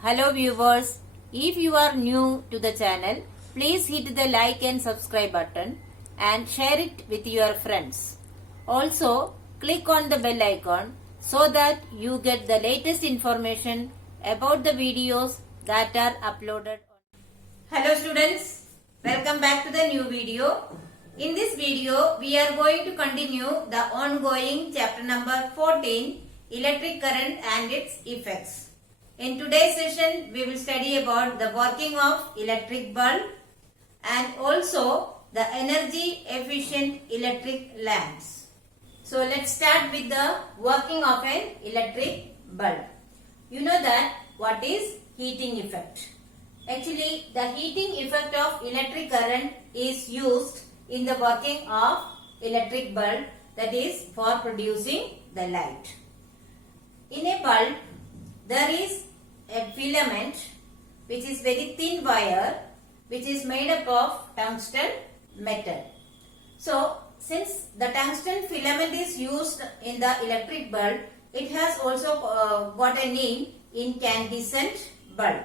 Hello viewers, if you are new to the channel, please hit the like and subscribe button and share it with your friends. Also, click on the bell icon so that you get the latest information about the videos that are uploaded. Hello students, welcome back to the new video. In this video, we are going to continue the ongoing chapter number 14, Electric Current and its Effects. In today's session, we will study about the working of electric bulb and also the energy efficient electric lamps. So let's start with the working of an electric bulb. You know that what is heating effect. Actually, the heating effect of electric current is used in the working of electric bulb, that is for producing the light. In a bulb, there is a filament which is very thin wire which is made up of tungsten metal. So, since the tungsten filament is used in the electric bulb, it has also got a name, incandescent bulb.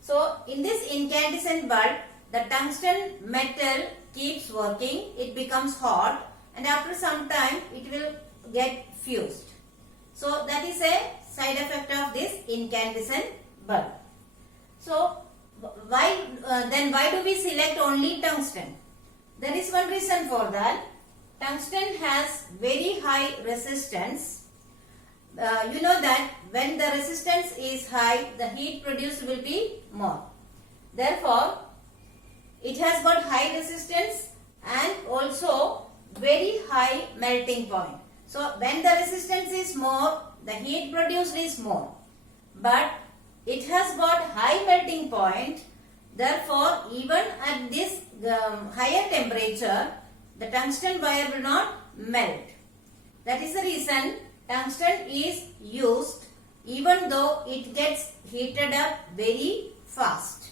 So, in this incandescent bulb, the tungsten metal keeps working, it becomes hot, and after some time it will get fused. So, that is a side effect of this incandescent bulb. So, why do we select only tungsten? There is one reason for that. Tungsten has very high resistance. You know that when the resistance is high, the heat produced will be more. Therefore, it has got high resistance and also very high melting point. So, when the resistance is more, the heat produced is more. But it has got high melting point. Therefore, even at this higher temperature, the tungsten wire will not melt. That is the reason tungsten is used even though it gets heated up very fast.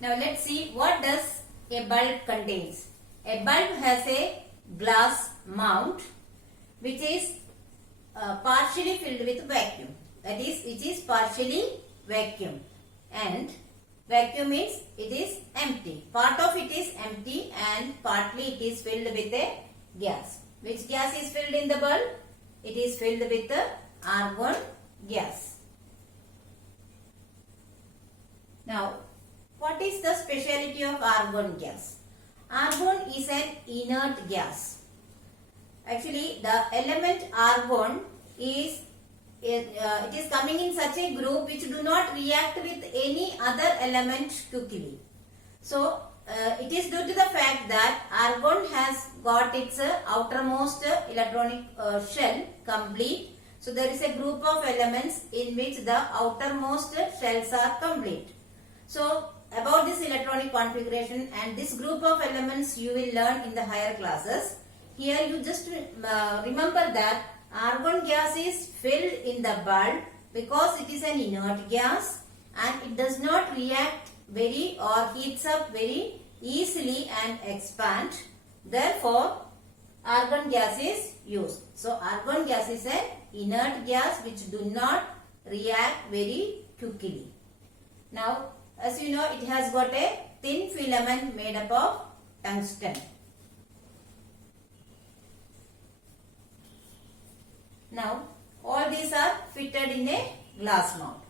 Now, let's see what does a bulb contains. A bulb has a glass mount which is partially filled with vacuum. That is, it is partially vacuum, and vacuum means it is empty. Part of it is empty and partly it is filled with a gas. Which gas is filled in the bulb? It is filled with the argon gas. Now, what is the speciality of argon gas? Argon is an inert gas. Actually, the element argon is it is coming in such a group which do not react with any other element quickly. So, it is due to the fact that argon has got its outermost electronic shell complete. So, there is a group of elements in which the outermost shells are complete. So, about this electronic configuration and this group of elements you will learn in the higher classes. Here you just remember that argon gas is filled in the bulb because it is an inert gas and it does not react very or heats up very easily and expand. Therefore, argon gas is used. So, argon gas is an inert gas which do not react very quickly. Now, as you know, it has got a thin filament made up of tungsten. Now, all these are fitted in a glass mount.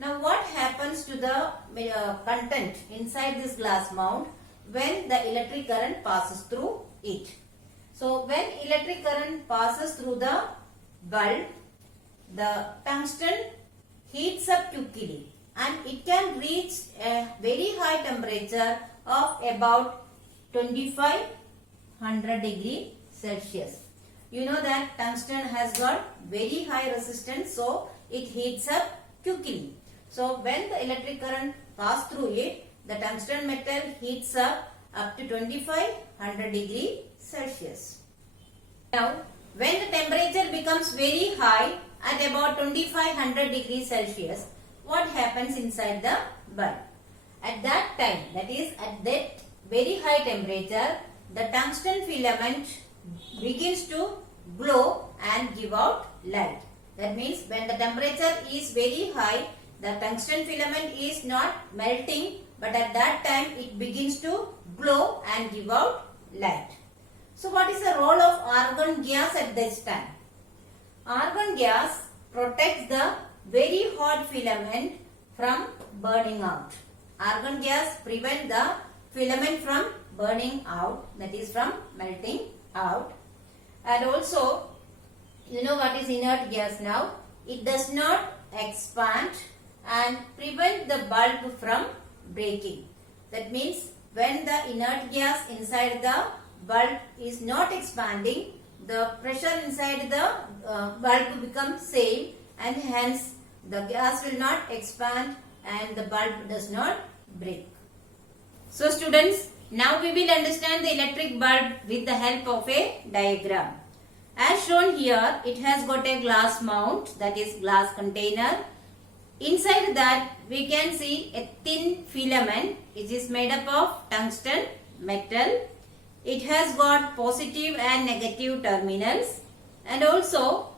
Now, what happens to the content inside this glass mount when the electric current passes through it? So, when electric current passes through the bulb, the tungsten heats up quickly and it can reach a very high temperature of about 2500 degrees Celsius. You know that tungsten has got very high resistance, so it heats up quickly. So, when the electric current passes through it, the tungsten metal heats up to 2500 degrees Celsius. Now, when the temperature becomes very high at about 2500 degrees Celsius, what happens inside the bulb? At that time, that is at that very high temperature, the tungsten filament begins to glow and give out light. That means when the temperature is very high, the tungsten filament is not melting, but at that time it begins to glow and give out light. So what is the role of argon gas at this time? Argon gas protects the very hot filament from burning out. Argon gas prevents the filament from burning out, that is from melting out. And also, you know what is inert gas now? It does not expand and prevent the bulb from breaking. That means when the inert gas inside the bulb is not expanding, the pressure inside the bulb becomes same, and hence the gas will not expand and the bulb does not break. So students, now we will understand the electric bulb with the help of a diagram. As shown here, it has got a glass mount, that is glass container. Inside that we can see a thin filament which is made up of tungsten metal. It has got positive and negative terminals, and also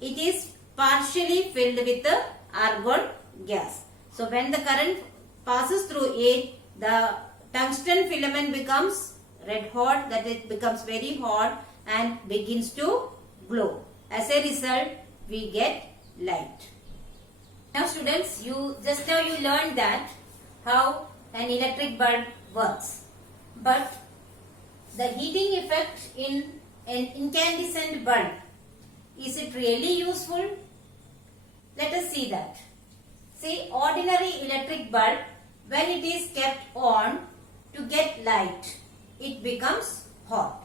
it is partially filled with argon gas. So when the current passes through it, the tungsten filament becomes red hot, that it becomes very hot and begins to glow. As a result, we get light. Now students, just now you learned that how an electric bulb works. But the heating effect in an incandescent bulb, is it really useful? Let us see that. See, ordinary electric bulb, when it is kept on to get light, it becomes hot.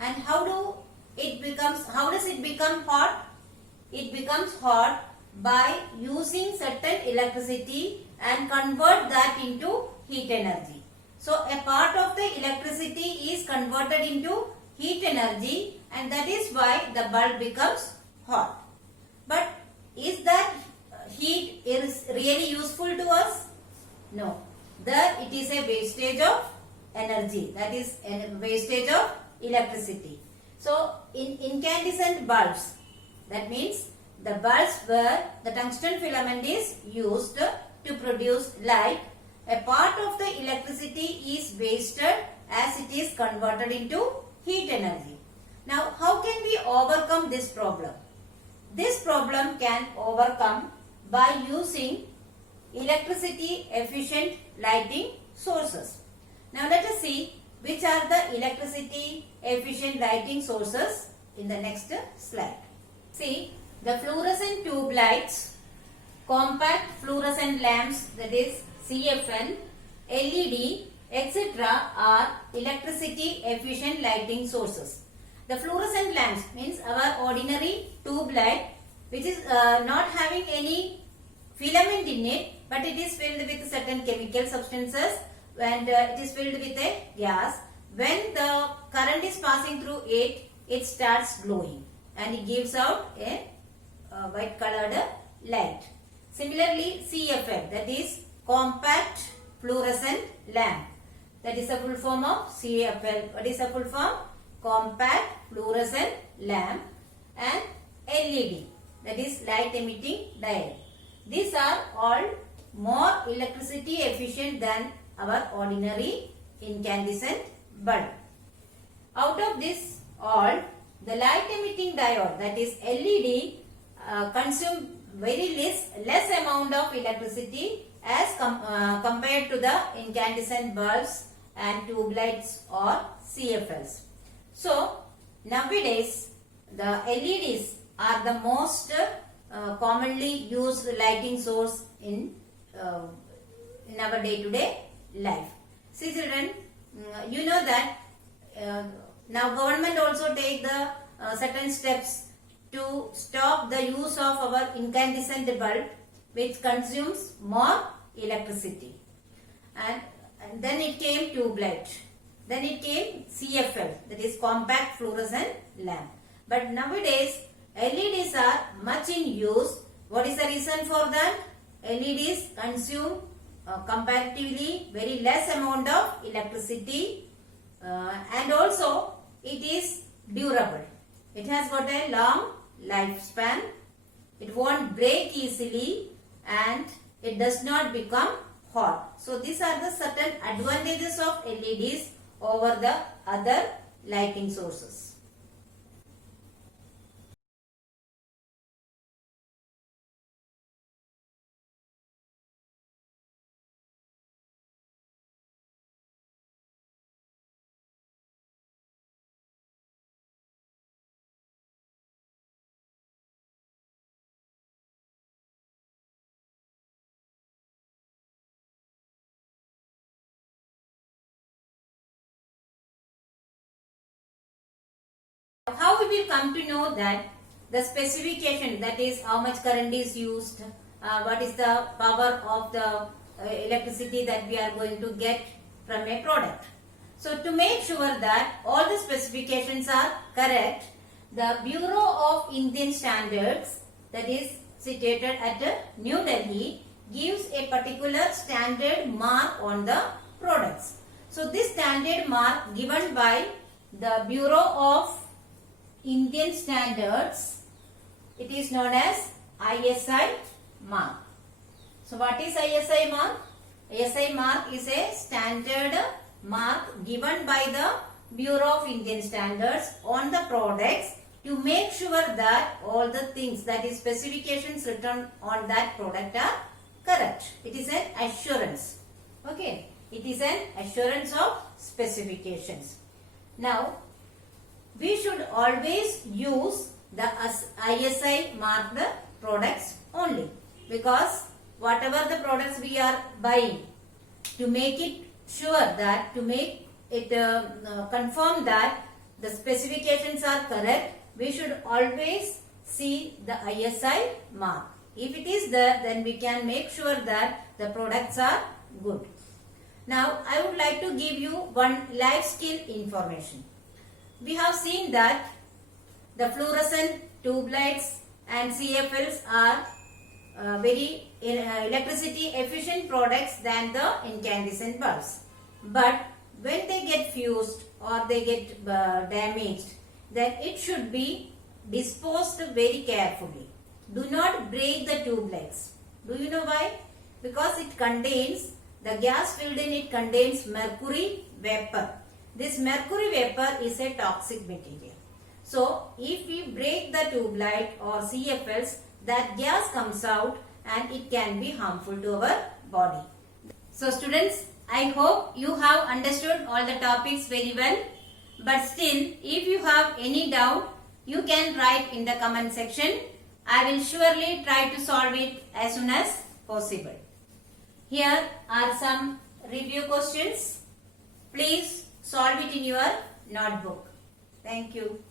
And how does it become hot? It becomes hot by using certain electricity and convert that into heat energy. So a part of the electricity is converted into heat energy, and that is why the bulb becomes hot. But is that heat is really useful to us? No. There it is a wastage of energy, that is a wastage of electricity. So in incandescent bulbs, that means the bulbs where the tungsten filament is used to produce light, a part of the electricity is wasted as it is converted into heat energy. Now how can we overcome this problem? This problem can overcome by using electricity efficient lighting sources. Now let us see which are the electricity efficient lighting sources in the next slide. See, the fluorescent tube lights, compact fluorescent lamps, that is CFL, LED, etc. are electricity efficient lighting sources. The fluorescent lamps means our ordinary tube light, which is not having any filament in it, but it is filled with certain chemical substances and it is filled with a gas. When the current is passing through it, it starts glowing and it gives out a white colored light. Similarly, CFL, that is compact fluorescent lamp, that is a full form of CFL. What is a full form? Compact fluorescent lamp. And LED, that is light emitting diode. These are all more electricity efficient than our ordinary incandescent bulb. Out of this all, the light emitting diode, that is LED, consume very less amount of electricity as compared to the incandescent bulbs and tube lights or CFLs. So nowadays the LEDs are the most commonly used lighting source in our day-to-day life. See children, you know that now government also take the certain steps to stop the use of our incandescent bulb, which consumes more electricity. And then it came tube light. Then it came CFL, that is compact fluorescent lamp. But nowadays LEDs are much in use. What is the reason for that? LEDs consume comparatively very less amount of electricity and also it is durable. It has got a long lifespan. It won't break easily and it does not become hot. So these are the certain advantages of LEDs over the other lighting sources. How we will come to know that the specification, that is how much current is used, what is the power of the electricity that we are going to get from a product. So to make sure that all the specifications are correct, the Bureau of Indian Standards, that is situated at New Delhi, gives a particular standard mark on the products. So this standard mark given by the Bureau of Indian Standards, it is known as ISI mark. So what is ISI mark? ISI mark is a standard mark given by the Bureau of Indian Standards on the products to make sure that all the things, that is specifications written on that product, are correct. It is an assurance. Okay. It is an assurance of specifications. Now, we should always use the ISI marked products only, because whatever the products we are buying, to make it sure that, to make it confirm that the specifications are correct, we should always see the ISI mark. If it is there, then we can make sure that the products are good. Now, I would like to give you one life skill information. We have seen that the fluorescent tube lights and CFLs are very electricity efficient products than the incandescent bulbs. But when they get fused or they get damaged, then it should be disposed very carefully. Do not break the tube lights. Do you know why? Because it contains, the gas filled in it contains mercury vapor. This mercury vapor is a toxic material. So, if we break the tube light or CFLs, that gas comes out and it can be harmful to our body. So, students, I hope you have understood all the topics very well. But still, if you have any doubt, you can write in the comment section. I will surely try to solve it as soon as possible. Here are some review questions. Please solve it in your notebook. Thank you.